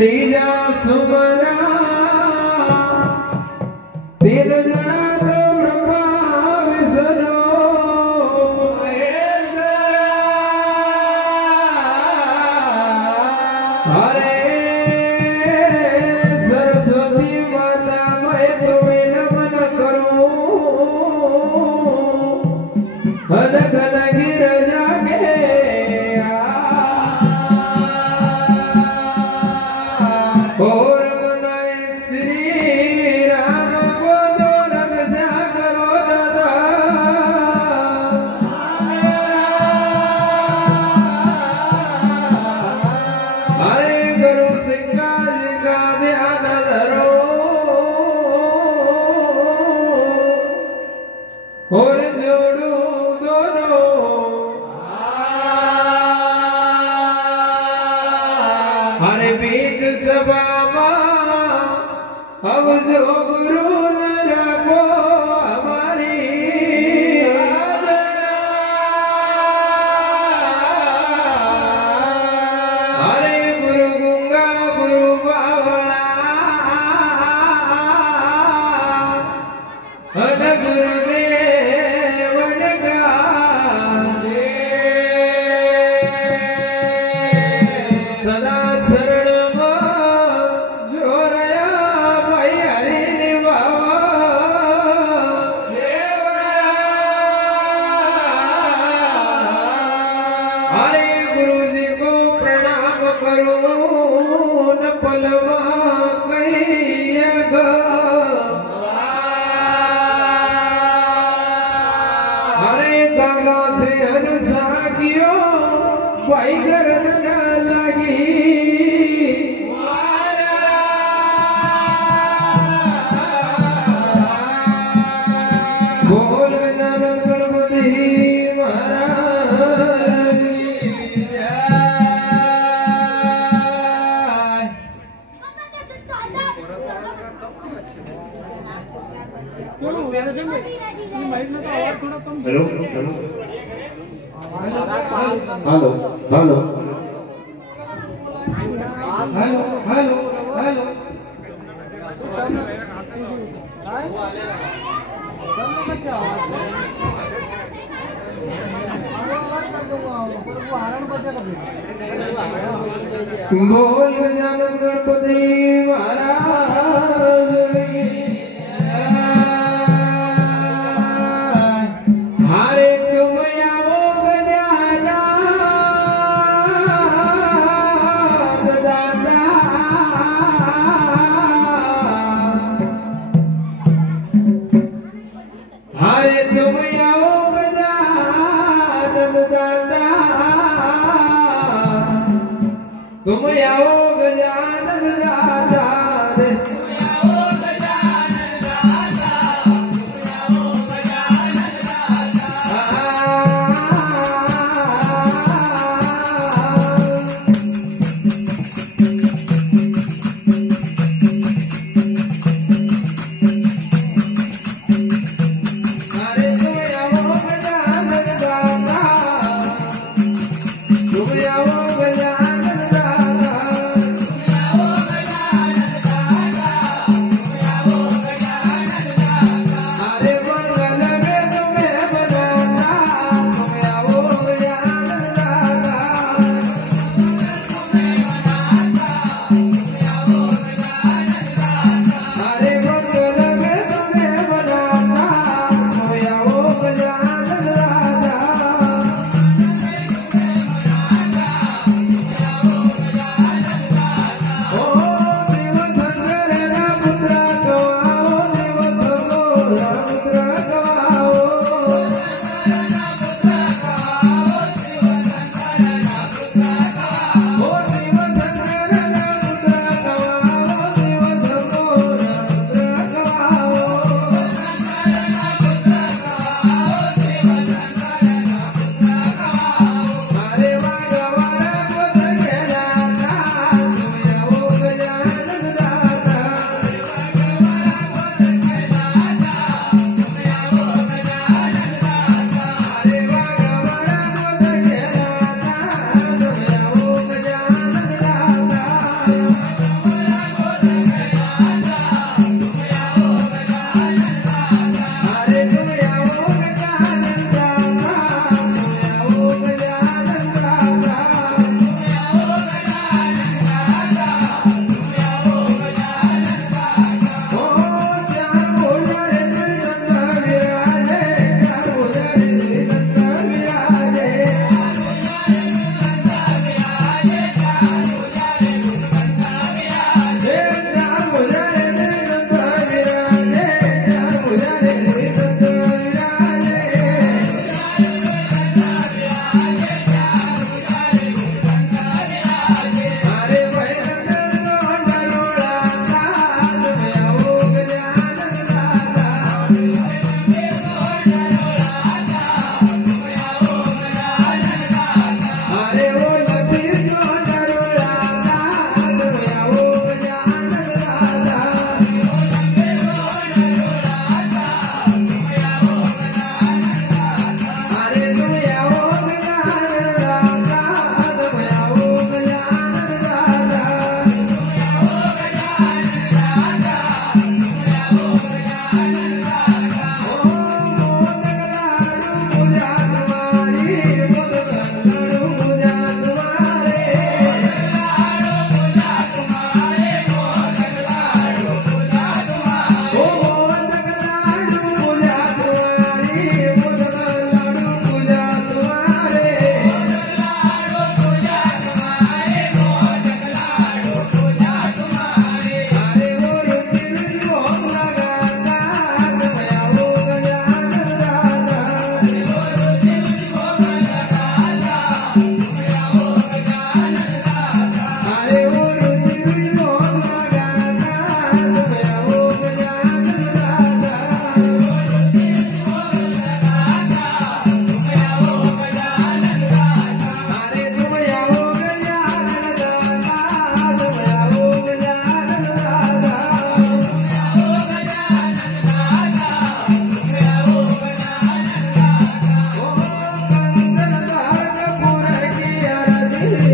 तीजा सुमरा तीन जना तो ब्रह्मा विष्णु हरे सरस्वती माता मैं तुम्हें नमन करूं घन गिर जागे और मनाए श्री राम को दो रक्षा करो दादा हरे गुरु सिंगा जी का ध्यान धरो और जोड़ो दोनों हरे बीच सभा अब जो गुरु न रखो हमारी हरे गुरु गुंगा गुरु बावला हर गुरुदेव का सदा शरण हरे गुरु जी को प्रणाम करो न पलवा कहिएगा हरे गंगा से हंसा कियो भाई गर्दन लगी बोल जन Ganpati Maharaj hello hello hello hello hello hello बोल जन गणपति महाराज हरे तुम आओ गजानन दादा हरे तुम आओ गजानन दादा तुम आओ गजानन दादा रे